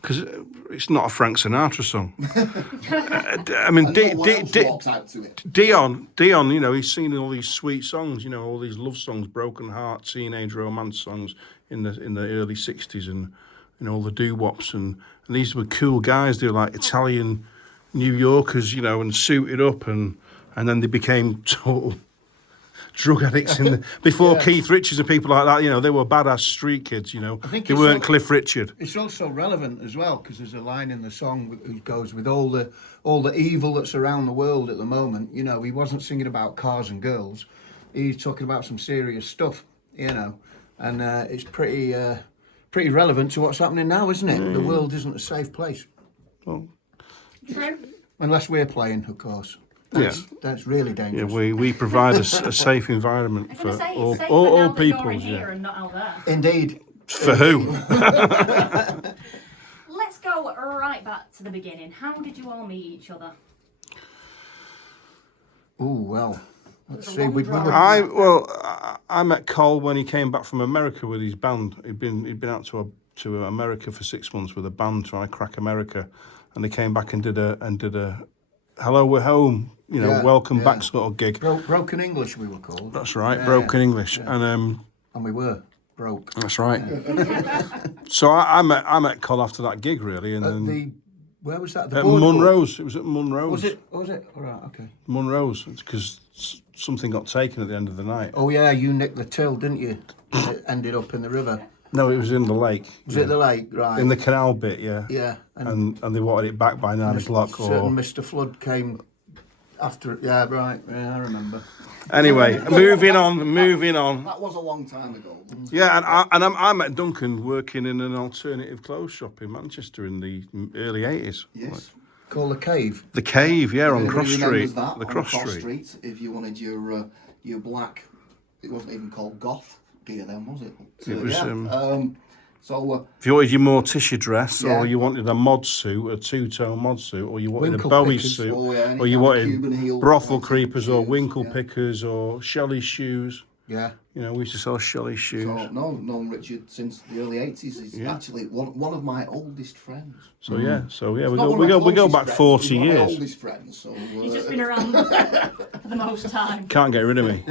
Because it's not a Frank Sinatra song. I mean, Dion, you know, he's singing all these sweet songs, you know, all these love songs, broken heart, teenage romance songs in the early 60s and, you know, all the doo-wops. And these were cool guys. They were like Italian New Yorkers, you know, and suited up. And then they became total drug addicts before Keith Richards and people like that. You know, they were badass street kids. You know, they weren't Cliff Richard. It's also relevant as well because there's a line in the song that goes with all the evil that's around the world at the moment. You know, he wasn't singing about cars and girls. He's talking about some serious stuff. You know, and it's pretty relevant to what's happening now, isn't it? The world isn't a safe place. Well, true. Unless we're playing, of course. That's really dangerous. Yeah, we provide a safe environment for all people. Here and not out there. Indeed. For who? Let's go right back to the beginning. How did you all meet each other? Oh well, let's see. I met Cole when he came back from America with his band. He'd been out to America for 6 months with a band trying to crack America, and they came back and did a hello, we're home. You know, welcome back sort of gig. Broken English, we were called. That's right, Broken English, and we were broke. That's right. So I met Cole after that gig, really, and then where was that? At Munro's. It was at Munro's. Was it? All right, okay. Munro's, because something got taken at the end of the night. Oh yeah, you nicked the till, didn't you? It ended up in the river. No, it was in the lake. Was it the lake? Right. In the canal bit, yeah. Yeah. And they wanted it back by 9 o'clock. Certain Mr. Flood came after it. Yeah, right. Yeah, I remember. Anyway, moving on. That was a long time ago. Yeah, and I met Duncan working in an alternative clothes shop in Manchester in the early 80s. Yes. Called The Cave. The Cave, yeah, on Cross Street. That, the Cross Street. If you wanted your black, it wasn't even called goth gear then, was it? It was. So if you wanted your Morticia dress, or you wanted a mod suit, a two-tone mod suit, or you wanted Winkle a Bowie pickers. suit, or you wanted brothel Cuban creepers, or shoes, winkle pickers, or Shelley shoes. Yeah. You know, we used to sell Shelley shoes. So, known Richard since the early 80s. He's actually one of my oldest friends. So we go back 40 years. My oldest friends. So, He's just been around for the most time. Can't get rid of me.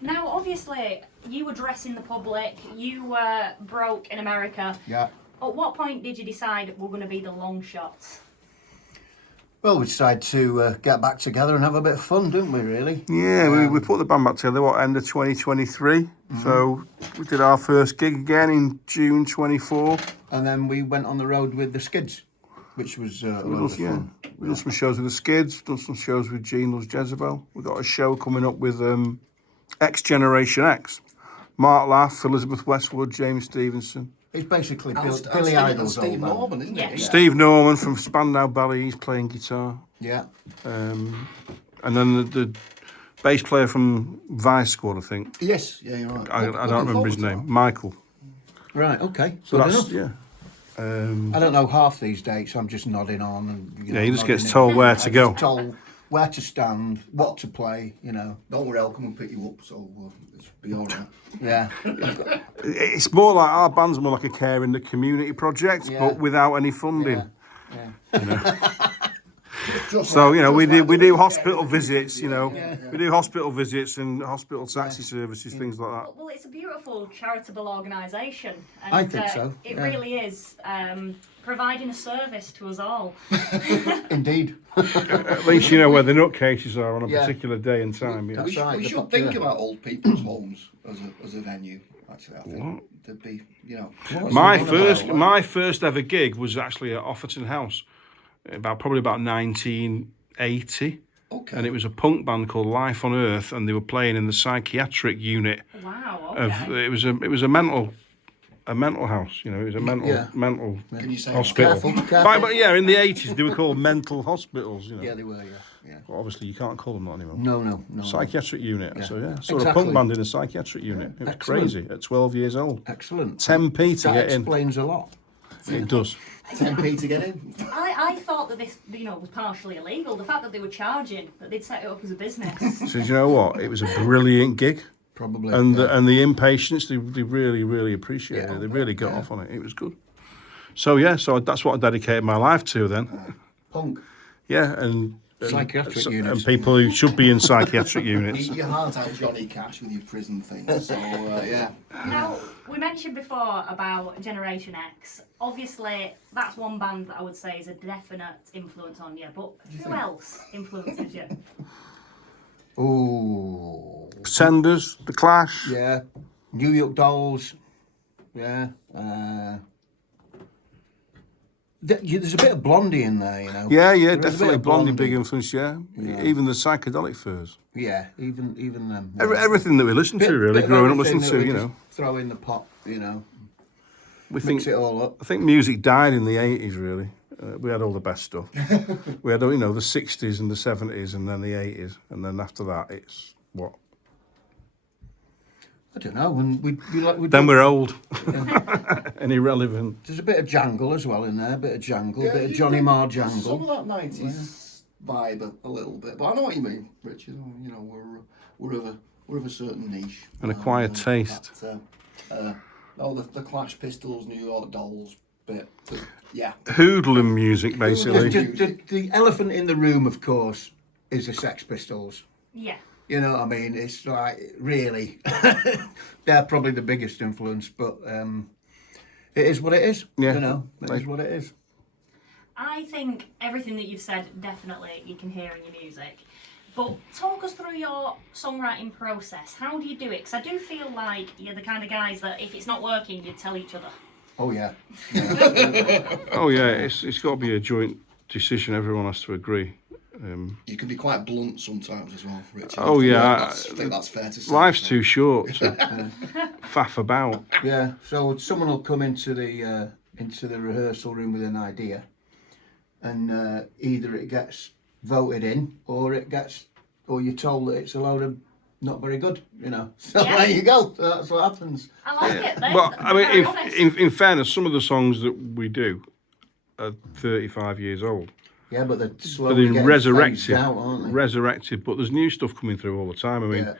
Now, obviously, you were dressing the public. You were broke in America. Yeah. At what point did you decide we're going to be the Longshots? Well, we decided to get back together and have a bit of fun, didn't we, really? Yeah, we put the band back together, end of 2023. So we did our first gig again in June 24. And then we went on the road with the Skids, which was a lot of fun. We did some shows with the Skids, done some shows with Gene Loves Jezebel. We've got a show coming up with X Generation X. Mark Laff, Elizabeth Westwood, James Stevenson. It's basically Billy Idol's Steve old Norman, isn't it? Steve Norman from Spandau Ballet, he's playing guitar. Yeah. And then the bass player from Vice Squad, I think. Yes, yeah, you're right. I don't remember his name. Michael. Right, okay. So Good that's, enough. yeah. I don't know half these dates, I'm just nodding on. And He just gets told where to go. Told where to stand, what to play, Don't worry, I'll come and pick you up, so it'll be all right. Yeah. It's more like our band's more like a care in the community project, but without any funding. So we do hospital visits, we do hospital visits and hospital taxi services, things like that. Well, it's a beautiful charitable organisation. And, I think so. It really is. Providing a service to us all. Indeed. At least you know where the nutcases are on a particular day and time. Yeah. We should think about old people's homes as a venue. Actually, I think there'd be, My first ever gig was actually at Offerton House, probably about 1980. Okay. And it was a punk band called Life on Earth, and they were playing in the psychiatric unit. Wow. Okay. It was a mental house, it was a mental Can you say hospital. Careful. But yeah, in the 80s they were called mental hospitals, Yeah, they were, yeah. Well, obviously you can't call them that anymore. No. Psychiatric unit, so Exactly. a punk band in a psychiatric unit. It was crazy at 12 years old. Excellent. 10p to get in. That explains a lot. It does. 10p to get in. I thought that this, was partially illegal. The fact that they were charging, that they'd set it up as a business. So do you know what? It was a brilliant gig. Probably. And the inpatients, they really, really appreciated it. They really got off on it. It was good. So yeah, so that's what I dedicated my life to then. Punk. Yeah, and Psychiatric units. and people who should be in psychiatric units. Eat your heart out, Johnny Cash, with your prison things. So yeah. Now, we mentioned before about Generation X. Obviously, that's one band that I would say is a definite influence on you. But who else influences you? Ooh. Pretenders, The Clash. Yeah. New York Dolls. Yeah. There's a bit of Blondie in there, you know. Yeah, There is a bit definitely of Blondie, big influence. Yeah, Yeah. even the Psychedelic Furs. Yeah, even them. Everything that we listened to, really, bit of growing up everything listening that to, we you just know. throw in the pot, you know. We Mix think it all up. I think music died in the 80s, really. We had all the best stuff. We had, you know, the 60s and the 70s and then the 80s. And then after that, it's what? I don't know. And we Then we're old and irrelevant. There's a bit of jangle as well in there. A bit of jangle, a bit of you Johnny get Marr Some jangle. of that 90s vibe a little bit, but I know what you mean, Richard. You know, we're of a certain niche. An acquired taste. The Clash, Pistols, New York Dolls bit. Yeah. Hoodlum music, basically. The elephant in the room, of course, is the Sex Pistols. Yeah. You know what I mean? It's like, really, they're probably the biggest influence, but it is what it is. Yeah. You know, it is what it is. I think everything that you've said, definitely you can hear in your music. But talk us through your songwriting process. How do you do it? Because I do feel like you're the kind of guys that if it's not working, you tell each other. Oh, yeah. Oh, yeah, it's got to be a joint decision. Everyone has to agree. You can be quite blunt sometimes as well, Richard. Oh, yeah. I think that's fair to say. Life's too short to faff about. Yeah, so someone will come into the rehearsal room with an idea, and either it gets voted in, or you're told that it's a load of not very good, you know. So Yeah. there you go. That's what happens. I like it. Well, I mean, Very honest. in fairness, some of the songs that we do are 35 years old. Yeah, but they're But slowly they're getting resurrected, phased out, aren't they? resurrected. But there's new stuff coming through all the time. I mean, Yeah,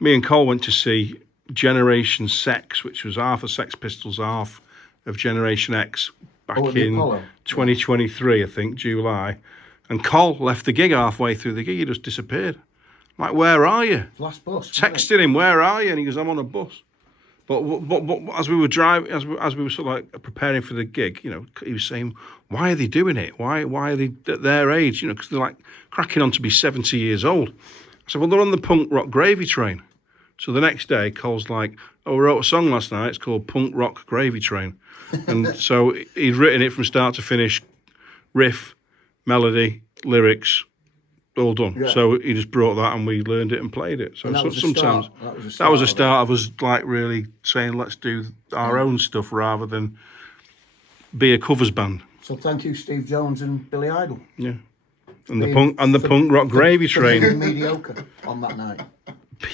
me and Cole went to see Generation Sex, which was half of Sex Pistols, half of Generation X, back Oh, at the in Apollo. 2023, I think, July. And Cole left the gig halfway through the gig. He just disappeared. I'm like, where are you? Last bus. wasn't it? Texted him, where are you? And he goes, I'm on a bus. But as we were driving, as we were sort of like preparing for the gig, you know, he was saying, why are they doing it? Why are they at their age? You know, because they're like cracking on to be 70 years old. I said, well, they're on the punk rock gravy train. So the next day, Cole's like, oh, we wrote a song last night. It's called Punk Rock Gravy Train. And so he'd written it from start to finish, riff, melody, lyrics, all done. Yeah. So he just brought that and we learned it and played it. So And that was the sometimes start. that was a of it. start of us like really saying, let's do our own stuff rather than be a covers band. So thank you, Steve Jones and Billy Idol. Yeah. And the Being- punk rock gravy for being train. mediocre on that night.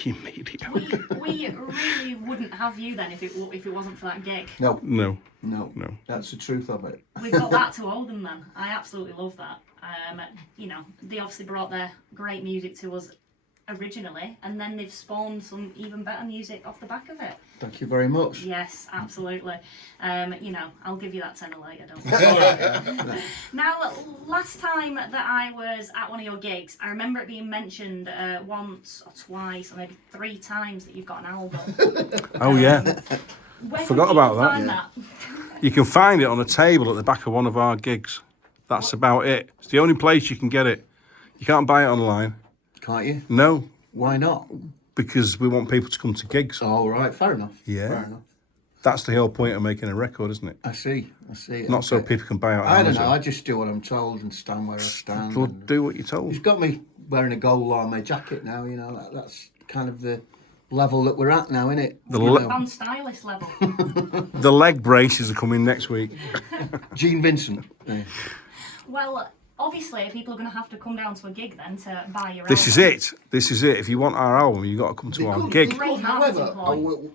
Be mediocre. we really wouldn't have you then if it wasn't for that gig. No, No. no, No. that's the truth of it. We've got that to owe them then. I absolutely love that. You know, they obviously brought their great music to us originally, and then they've spawned some even better music off the back of it. Thank you very much. Yes, absolutely. You know, I'll give you that tenner later, don't worry. Now, last time that I was at one of your gigs, I remember it being mentioned once or twice or maybe 3 times that you've got an album. Oh, yeah. Where Forgot can people about that. find Yeah. You can find it on a table at the back of one of our gigs. That's about it. It's the only place you can get it. You can't buy it online. Can't you? No, Why not? because we want people to come to gigs. All right, fair enough. Yeah. Fair enough. That's the whole point of making a record, isn't it? I see. Not so Okay. people can buy out. I don't Amazon. know. I just do what I'm told and stand where I stand. Well, and- do what you're told. He's got me wearing a gold lame jacket now. You know, that's kind of the level that we're at now, isn't it? The You le- know, On stylist level. The leg braces are coming next week. Gene Vincent. Yeah. Well, obviously, people are going to have to come down to a gig then to buy your This is album. it. This is it. If you want our album, you got to come to our They gig. could, Great however, marketing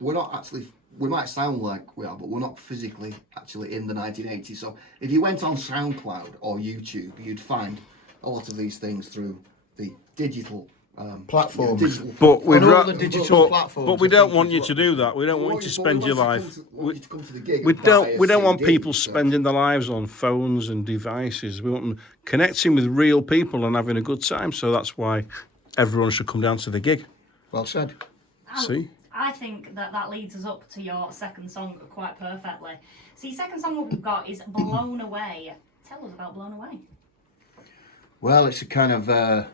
we're not actually. We might sound like we are, but we're not physically actually in the 1980s. So if you went on SoundCloud or YouTube, you'd find a lot of these things through the digital Platforms. digital. But we'd all ra- the digital but, platforms, but we I don't think, want is you what- to do that. We don't want you to spend your life. Want you to come to the gig. We and buy a don't want CD, people so- spending their lives on phones and devices. We want them connecting with real people and having a good time. So that's why everyone should come down to the gig. Well said. See? I think that leads us up to your second song quite perfectly. So your second song what we've got is Blown Away. Tell us about Blown Away. Well, it's a kind of a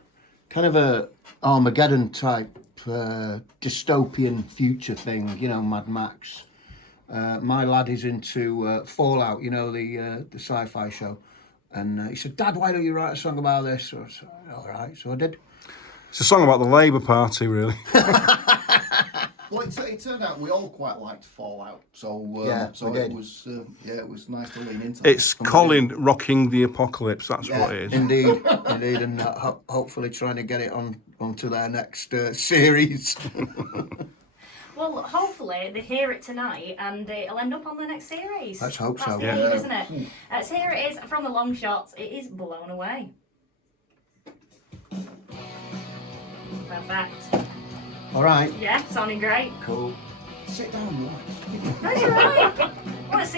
Armageddon type dystopian future thing, you know, Mad Max. My lad is into Fallout, you know, the sci-fi show, and he said, "Dad, why don't you write a song about this?" So I said, "All right," so I did. It's a song about the Labour Party, really. Well, it turned out we all quite liked Fallout, so Yeah, so we it did. was it was nice to lean into. It's that. Colin rocking the apocalypse. That's what it is. Indeed, and hopefully trying to get it onto their next series. Well, hopefully they hear it tonight and it'll end up on the next series. Let's hope That's so. the Yeah. aim, isn't it? So here it is from the Longshots. It is Blown Away. Perfect. All right. Yeah, sounding great. Cool. Sit down, right? That's right. Want to see